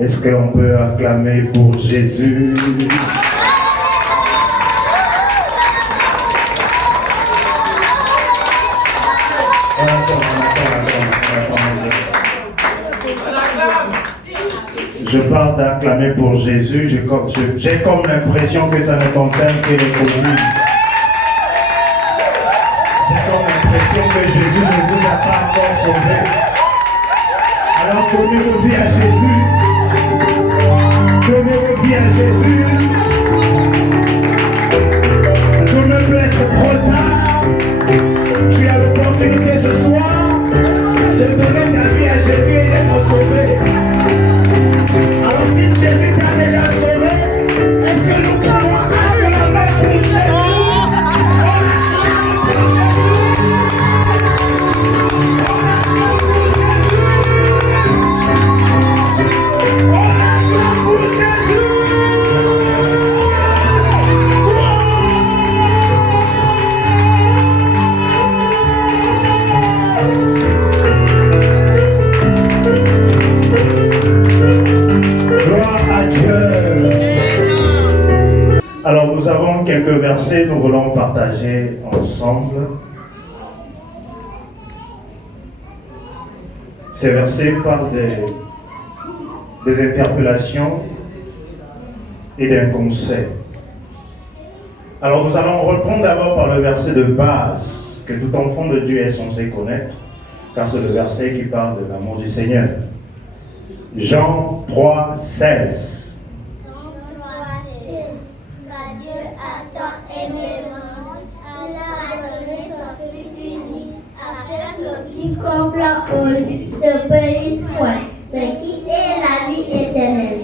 Est-ce qu'on peut acclamer pour Jésus? Je parle d'acclamer pour Jésus, j'ai comme l'impression que ça ne concerne que les produits. J'ai comme l'impression que Jésus ne vous a pas encore sauvé. Alors donnez vos vies à Jésus. Donnez vos vies à Jésus. Il ne peut être trop tard. Tu as l'opportunité ce soir de donner ta vie à Jésus et d'être sauvé. Alors si Jésus t'a déjà sauvé, est-ce que nous pouvons acclamer pour Jésus? Alors nous avons quelques versets, nous voulons partager ensemble. Ces versets parlent des interpellations et d'un conseil. Alors nous allons reprendre d'abord par le verset de base que tout enfant de Dieu est censé connaître, car c'est le verset qui parle de l'amour du Seigneur. Jean 3, 16. Ne périsse point, mais qui est la vie éternelle.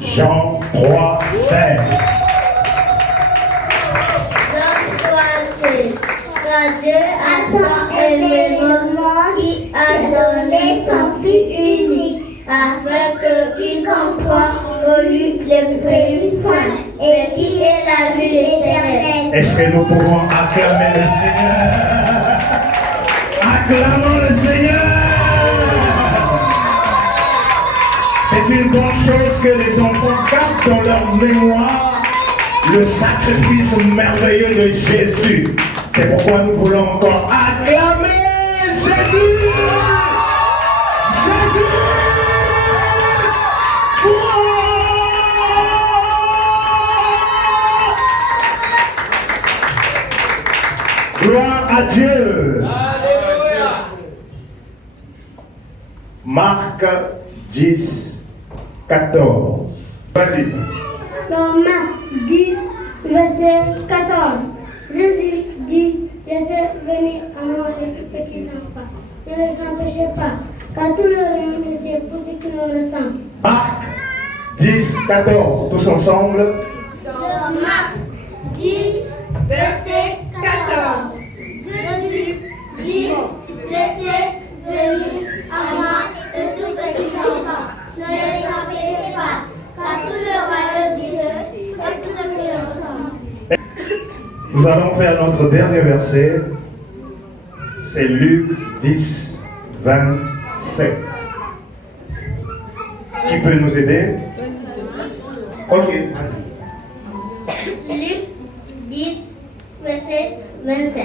Jean 3, 16. Jean 3, 16. Car Dieu a tant aimé le monde qui a donné son Fils unique, afin que quiconque croit en lui ne périsse point, et qui est la vie éternelle. Est-ce que nous pouvons acclamer le Seigneur? Acclamons le Seigneur! C'est une bonne chose que les enfants gardent dans leur mémoire le sacrifice merveilleux de Jésus. C'est pourquoi nous voulons encore acclamer Jésus! Jésus! Gloire à Dieu! Marc 10, 14. Vas-y. Dans Marc 10, verset 14, Jésus dit, laissez venir à moi les tout petits enfants. Ne les empêchez pas, car tout le règne de Dieu pour ceux qui le ressentent. Marc 10, 14. Tous ensemble. Dans Marc 10, verset 14, Jésus dit, laissez venir à moi de tout petits enfants. Ne les empêchez pas, car tout le royaume de Dieu est pour ceux qui le ressentent. Nous allons faire notre dernier verset. C'est Luc 10, 27. Qui peut nous aider? Ok. Luc 10, verset 27.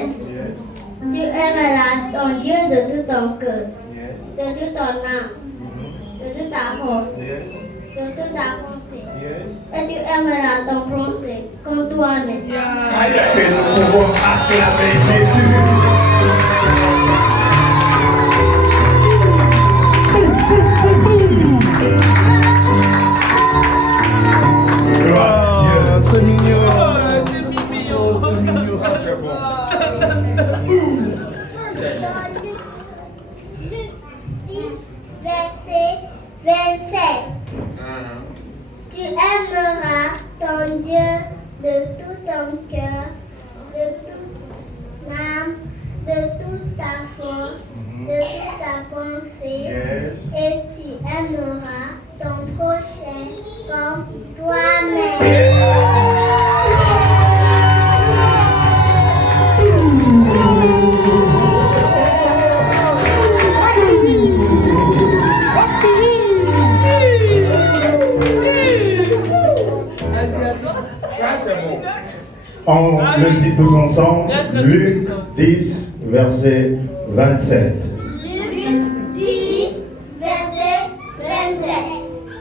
Tu aimeras ton Dieu de tout ton cœur, de toute ton âme, de toute ta force, de toute ta pensée. Et tu aimeras ton prochain comme toi-même. Est-ce que nous pouvons acclamer Jésus? Gloire à Dieu. C'est mignon. Luc 10, verset 27. Tu aimeras ton Dieu de tout ton cœur, de toute âme, de toute ta force, de toute ta pensée, et tu aimeras ton prochain comme toi-même. On le dit tous ensemble. Luc 10, verset 27. Luc 10, verset 27.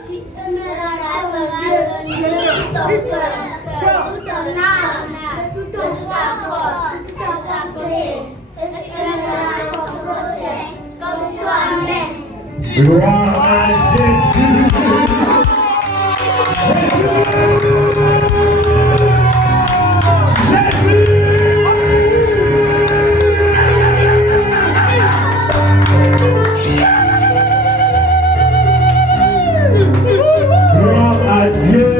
Tu aimeras ton Dieu de tout ton cœur, de toute ton âme, de toute ta force, de toute ta pensée. Et tu aimeras ton prochain comme toi-même. Gloire à Jésus. Gloire à Dieu.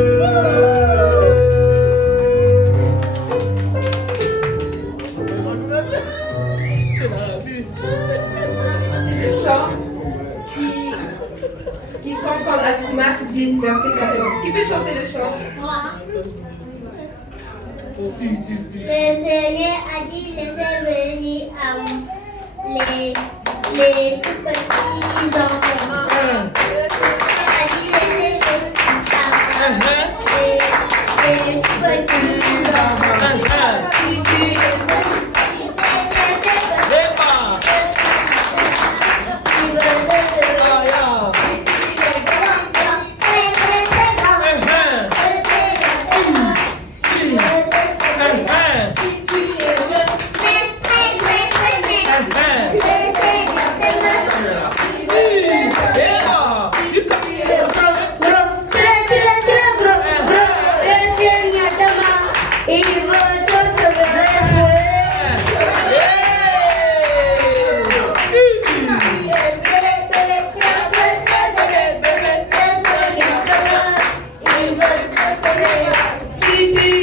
Le chant qui concorde avec Marc 10, verset 14. Qui peut chanter le chant? Le Seigneur a dit laissez venir à moi les tout petits enfants. Le Seigneur a dit laissez venir à moi les tout petits enfants. Si tu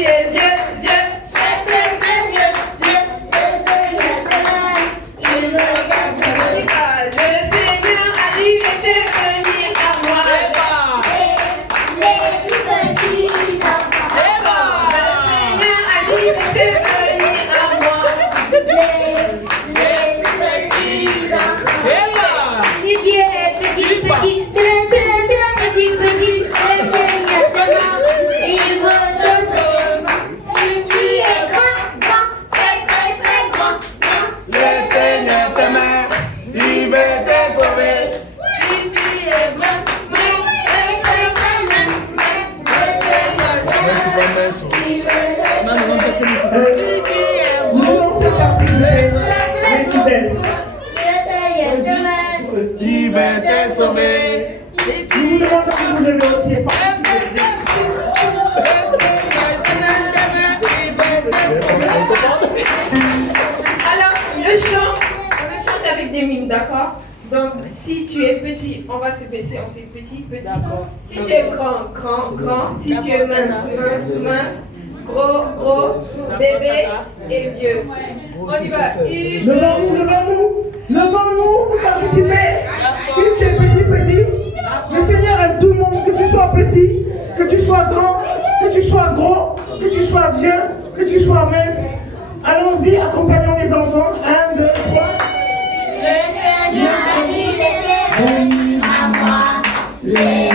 es Il va te sauver. Nous demandons que vous devez aussi participer. Alors, le chant, on le chante avec des mimes, d'accord? Donc, si tu es petit, on va se baisser, on fait petit, petit. Si tu es grand, grand, grand. Si tu es mince, mince, mince. Gros, gros, bébé et vieux. On y va. Levons-nous pour participer. Si tu es petit, le Seigneur aime tout le monde, que tu sois petit, que tu sois grand, que tu sois gros, que tu sois vieux, que tu sois mince. Allons-y, accompagnons les enfants. 1, 2, 3. Le Seigneur a dit laissez venir à moi les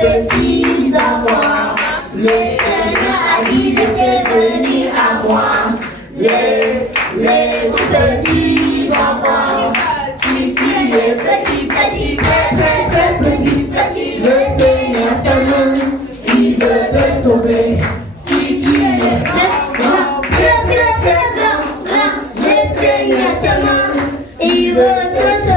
petits enfants. Le Seigneur a dit laissez venir à moi les petits enfants. Si tu es petit, petit, très, très, très petit, petit, le Seigneur t'aime, il veut te sauver. Si tu es grand, grand, grand, grand, grand, le Seigneur t'aime, il veut te sauver.